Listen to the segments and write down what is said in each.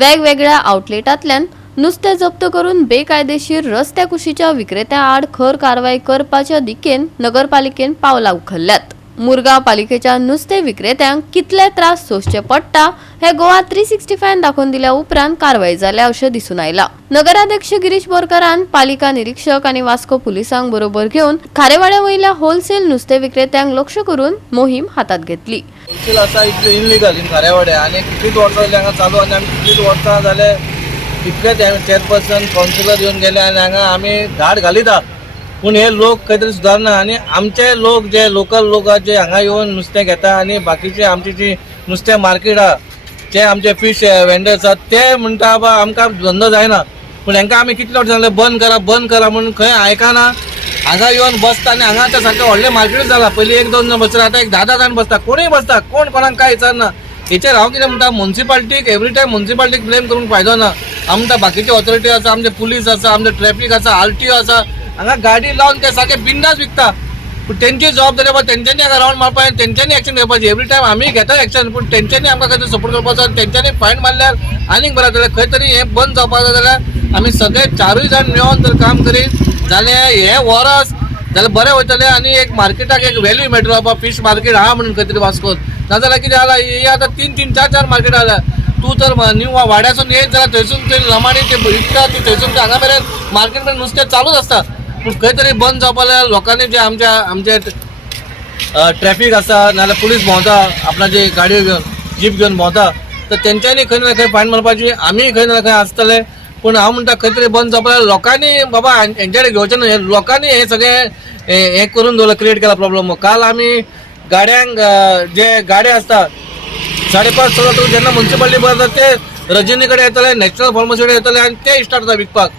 वेगवेगळ्या आउटलेटांतल्यान नुस्तें जप्त करून बेकायदेशीर रस्त्या कुशीच्या विक्रेत्या आड खर कारवाई करपाच्या दिकेन नगरपालिकेन पावलां उखल्ल्यात। मुरगांव पालिकेच्या नुस्तें विक्रेत्यांक कितले त्रास सोंसचे पडटा हे गोवा 365 दाखोवन दिल्या उपरांत कारवाई जाल्या अशें दिसून आयला। नगराध्यक्ष गिरीश बोरकारान पालिका निरीक्षक आनी वास्को पुलिसांक बरोबर घेवन खारेवाड्या वयल्या होलसेल नुस्तें विक्रेत्यांक लक्ष करून मोहीम हातात घेतली। होलसेल आसा इतलें इनलिगल इन खारेवाड्या आनी कितलींच वर्सां जालीं हांगा चालू आनी आमी कितलींच वर्सां जाले इतलेच चेअरपर्सन कावन्सिलर येवन गेले आनी हांगा आमी धाड घालिता पूण हे लोक खंय तरी सुदारना आनी आमचे लोक जे लोकल लोक जे हांगा येवन नुस्तें घेता आनी बाकीचे आमची जी नुस्तें मार्केट आहा जे आमचे फीश वेंडर्स आहात ते म्हणटा बा आमकां धंदो जायना पूण हांकां आमी कितले फावटी सांगले बंद करा म्हणून खंय आयकना। हांगा येवन बसता आनी हांगा आतां सारकें व्हडलें मार्केट जाला। पयलीं 1-2 जाण बसता आतां 10-10 जाण बसता कोणूय बसता कोण कोणाक कांय विचारना। हेचेर हांव कितें म्हणटा म्युन्सिपाल्टीक एवरी टायम म्युन्सिपाल्टीक ब्लेम करूंक फायदो ना। आमकां बाकीचे ऑथॉरिटी आसा आमचे पुलीस आसा आमचे ट्रॅफिक आसा RTO आसा हांगा गाडी लावन ते सारखे बिंदास विकता पूण तेंची जबाबदारी बाबा तेंच्यांनी हांगा रावंड मारपाचें तेंच्यांनी एक्शन घेवपाची। एवरी टायम आमी घेता एक्शन पूण तेंच्यांनी आमकां खंय सपोर्ट करपाचो तेंच्यांनी फायन मारल्यार आनीक बरें जातलें। खंय तरी हें बंद जावपाक जाय जाल्यार आमी सगळे 4 जाण मेळोन जर काम करीत जाल्यार हे वर्स जाल्यार बरें वयतलें आनी एक मार्केटाक एक व्हॅल्यू मेळटलो बाबा फीश मार्केट आहा म्हणून खंय तरी वास्कोन। नाजाल्यार कितें जाला हे आतां 3-3, 4-4 मार्केट जाला। तूं तर न्यू वाड्यासून येत जाल्यार थंयसून ते लमाणी ते विकता ती थंयसून ते हांगा मेरेन मार्केट मेरेन नुस्तें चालूच आसता पूण खंय तरी बंद जावपा जाल्यार लोकांनी जे आमचे ट्रॅफिक आसा नाजाल्यार पुलीस भोंवता आपणाची गाडयो घेवन जीप घेवन भोंवता तर तेंच्यांनी खंय ना खंय फायन मारपाची आमी खंय ना खंय आसतले। पूण हांव म्हणटा खंय तरी बंद जावपा जाल्यार लोकांनी बाबा हेंच्याकडे घेवचें न्हू हे लोकांनी हे सगळें हें करून दवरला क्रिएट केला प्रॉब्लम। काल आमी गाड्यांक जे गाडे आसता 5:30 तूं जेन्ना म्युन्सिपाल्टी बंद जाता ते रजनी कडेन येतले नॅशनल फार्मसी कडेन येतले आनी ते स्टार्ट जाता विकपाक।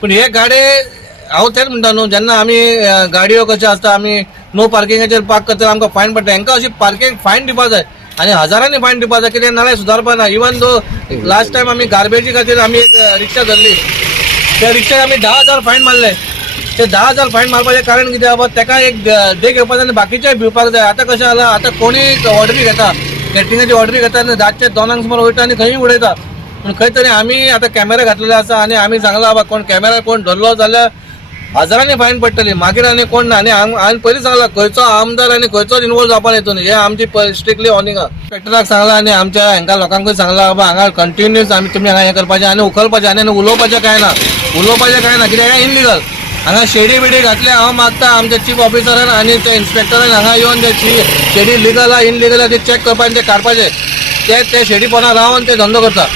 पूण हे गाडे हांव तेच म्हणटा न्हू जेन्ना आमी गाडयो कशें आसता आमी नो पार्किंगाचेर पार्क करता आमकां फायन पडटा हांकां अशी पार्किंग फायन दिवपा जाय आनी हजारांनी फायन दिवपा जाय कित्याक नाल्यार सुदारपा ना। इवन दो लास्ट टायम आमी गार्बेजी खातीर आमी एक रिक्षा धरली त्या रिक्षाक आमी 10,000 फायन मारले। ते 10,000 फायन मारपाचें कारण कितें बाबा तेका एक डे घेवपा जाय आनी बाकीचे भिवपाक जाय। आतां कशें जाला आतां कोणीय ऑर्डरी घेता कॅटरिंगाची ऑर्डरी घेता आनी 10चे 2 सुमार वयता आनी खंयी उडयता। पूण खंय तरी आमी आतां कॅमेरा घातलेले आसा आनी आमी सांगला बाबा कोण कॅमेरा कोण धरलो जाल्यार हजारांनी फायन पडटली मागीर आनी कोण ना। आनी हांवें पयलीं सांगला खंयचो आमदार आनी खंयचोच इनवॉल्व जावपा न्ही हे आमची स्ट्रिक्टली वॉर्निंग आहा। इंस्पेक्टराक सांगला आनी आमच्या हांकां लोकांकूय सांगला बाबा हांगा कंटिन्यूस आमी तुमी हांगा हें करपाचें आनी उखलपाचें आनी उलोवपाचें कांय ना कित्याक हें इनलिगल। हांगा शेडी बिडी घातले हांव मागता आमच्या चीफ ऑफिसरान आनी त्या इन्स्पेक्टरान हांगा येवन ते शेडी लिगल आहा इनलिगल आहा ते चॅक करपाचें ते काडपाचें ते शेडी पोंदा रावन ते धंदो करता।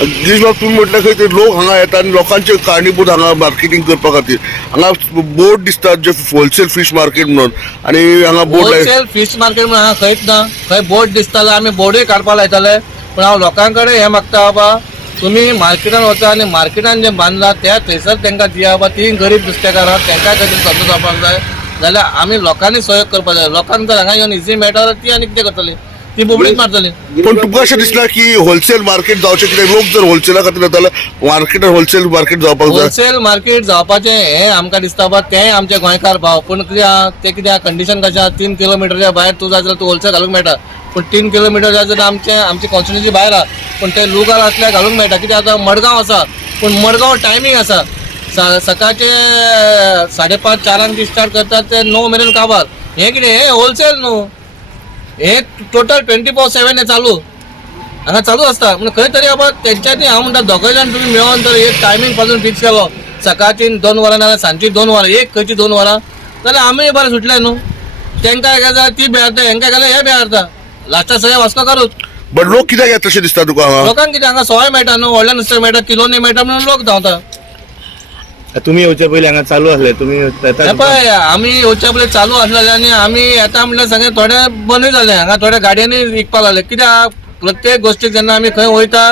गिरीश बाब तुम्ही म्हटलं की ते लोक हांगा येतात आणि लोकांचे कारणीभूत हांगा मार्केटिंग करपा खातीर हांगा बोर्ड दिसतात जे होलसेल फीश मार्केट म्हणून आणि हांगा बोर्ड होलसेल फीश मार्केट म्हणून हांगा खंयच ना खंय बोर्ड दिसताले आमी बोर्डूय काडपा लायताले पूण हांव लोकां कडेन हें मागता बाबा तुमी मार्केटान वचा आनी मार्केटान जे बांदला त्या थंयसर तांकां दिया बाबा ती गरीब नुस्तेकार आहात तांकां खंय तरी धंदो जावपाक जाय जाल्यार आमी लोकांनी सहयोग करपाक जाय। लोकांक जर हांगा येवन इजी मेळटा जाल्यार ती आनी कितें करतली ती बोबडीच मारतली। पण तुमकां अशें दिसना की होलसेल मार्केट जावचें कित्याक लोक जर होलसेला खातीर येता जाल्यार मार्केटान होलसेल मार्केट जावपाक जाय। होलसेल मार्केट जावपाचें हें आमकां दिसता बाबा तें आमचे गोंयकार भाव पूण कित्याक ते कित्याक कंडिशन कशें आहा 3 किलोमिटरच्या भायर तूं जाय जाल्यार तूं होलसेल घालूंक मेळटा पूण 3 किलोमिटर जाय जाल्यार आमची कॉन्स्टिट्युन्सी भायर आहा पूण ते लुगार आसल्यार घालूंक मेळटा कित्याक आतां मडगांव आसा पूण मडगांव टायमींग आसा सकाळचे 5:30-4 स्टार्ट करतात ते 9 मेरेन काबार। हें कितें हें होलसेल न्हू हे टोटल 24/7 हे चालू हांगा चालू आसता पूण खंय तरी बाबा तेंच्यांनी हांव म्हणटा दोगूय जाण तुमी मेळोन जर एक टायमींग पासून फिक्स केलो सकाळची 2 वरां नाल्यार सांजची 2 वरां एक खंयची 2 वरां जाल्यार आमी बरें सुटले न्हू। तेंकां काय जाल्यार ती बेहारता हेंकां गेल्यार हे बेहारता लास्टाक सगळे वास्कोकारूच। बट लोक कित्याक येता तशें दिसता तुका हांगा? लोकांक कितें हांगा सवाय मेळटा न्हू व्हडलें नुस्तें मेळटा किलोनी मेळटा म्हणून लोक धांवता। तुम्ही येवचे पयलीं हांगा चालू आसले तुम्ही पळय आमी येवच्या पयलीं चालू आसलेले आनी आमी येता म्हणल्यार सगळें थोडे बंदूय जालें हांगा थोड्या गाडयांनी विकपाक लागले कित्याक प्रत्येक गोश्टीक जेन्ना आमी खंय वयता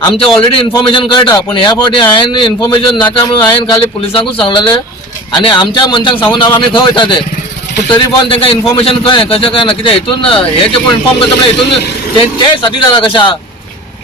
आमचें ऑलरेडी इन्फॉर्मेशन कळटा पूण ह्या फावटी हांवें इन्फॉर्मेशन नाका म्हणून हांवें खाली पुलिसांकूच सांगलेलें आनी आमच्या मनशांक सांगून आमी खंय वयता ते पूण तरी पण तांकां इन्फॉर्मेशन कळ्ळें कशें कळना कित्याक हितून हे जे कोण इन्फॉर्म करता म्हणल्यार हितून ते साथी जाला कशें आहा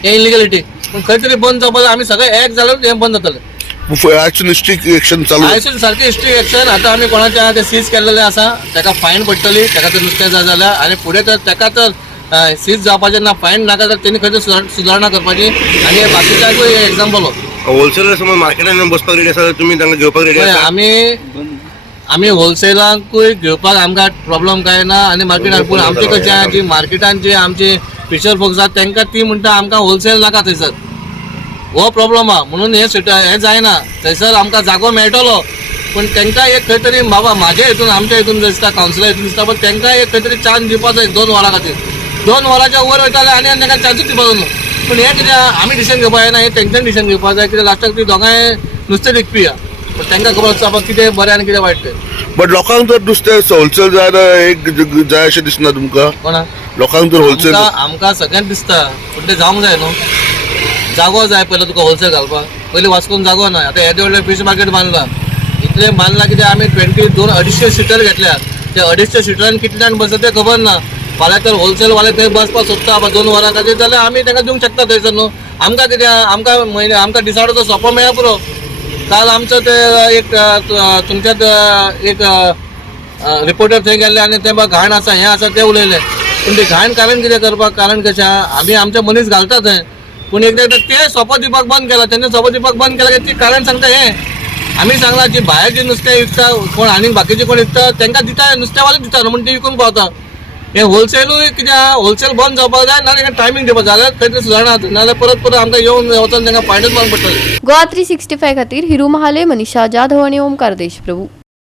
हे इलिगलिटी पूण खंय तरी बंद जावपाक जाय आमी सगळे एक जाल्यार हें बंद जातलें। स्ट्रिक्ट एक्शन चालू आयसून सारकी स्ट्रिक्ट एक्शन आतां आमी कोणाच्या ते सीज केल्लेलें आसा ताका फायन पडटली ताका तर नुस्तें जाय जाल्यार आनी फुडें तर ताका तर सीज जावपाचें ना, फायन नाका जाल्यार तेणी खंय तरी सुदारणा करपाची आनी बाकीच्यांकूय एग्जाम्पल हो. होलसेलर समज मार्केटान बसपाक रेडी आसा जाल्यार तुमी तांकां घेवपाक रेडी आसा? आमी होलसेलांकूय घेवपाक आमकां प्रॉब्लम काय ना आनी मार्केटान, पूण आमचे कशें जी मार्केटान जे आमचे फिशर फोक्स आसात तांकां ती म्हणटा आमकां होलसेल नाका थंयसर, हो प्रॉब्लम आहा. म्हणून हे जायना. थंयसर आमकां जागो मेळटलो पूण तांकां एक खंय तरी बाबा म्हाज्या हितून आमच्या हितून दिसता, कावन्सिलर हितून दिसता, पण तांकां एक खंय तरी चान्स दिवपाचो 2 वरां खातीर. 2 वरांच्या वयर वयताले आनी तांकां चान्सूच दिवपाचो न्हू. पूण हे कितें आमी डिसिजन घेवपाक जायना, हे तेंच्यान डिसिजन घेवपाक जाय, कित्याक लास्टाक ती दोगांय नुस्तें विकपी आहा. पण तांकां खबर आसता बाबा कितें बरें आनी कितें वायट तें. बट लोकांक जर नुस्तें होलसेल जाय जाल्यार एक जाय अशें दिसना तुमकां? कोणा लोकांक जर होलसेल आमकां सगळ्यांक दिसता, पूण तें जावंक जाय न्हू. जागो जाय पयलो तुका होलसेल घालपाक, पयलीं वास्कोन जागो ना. आतां येदे व्हडलें फीश मार्केट बांदलां, इतलें बांदलां कित्याक आमी 200-250 सिटर घेतल्यात. ते 250 सिटरान कितले जाण बसता तें खबर ना. फाल्यां तर होलसेल वाले थंय बसपाक सोदता 2 वरां खातीर जाल्यार आमी तांकां दिवंक शकता थंयसर न्हू. आमकां कितें आमकां दिसाडो सोंपो मेळ्ळा पुरो. काल आमचो ते एक तुमच्यात एक रिपोर्टर थंय गेल्ले आनी ते घाण आसा हें आसा ते उलयले. पूण ते घाण कारण कितें करपाक, कारण कशें आमी आमचे मनीस घालता थंय, पूण एकदां ते सोपो दिवपाक बंद केला. तेन्ना सोपो दिवपाक बंद केला ती कारण सांगता हें. आमी सांगलां जी भायर जी नुस्तें विकता कोण आनीक बाकीचे कोण विकता तांकां दिता, नुस्तेंवाले दिता न्हू, म्हणून ते विकूंक पावता. हे होलसेलूय कित्याक होलसेल बंद जावपाक जाय ना, तांकां टायमींग दिवपाक जाल्यार खंय तरी सुदारणा जाता. नाल्यार परत आमकां येवन वचून तांकां फायनच मारूंक पडटलें. गोवा 365 खातीर हिरू महाले, मनीषा जाधव आणि ओमकार देशप्रभू.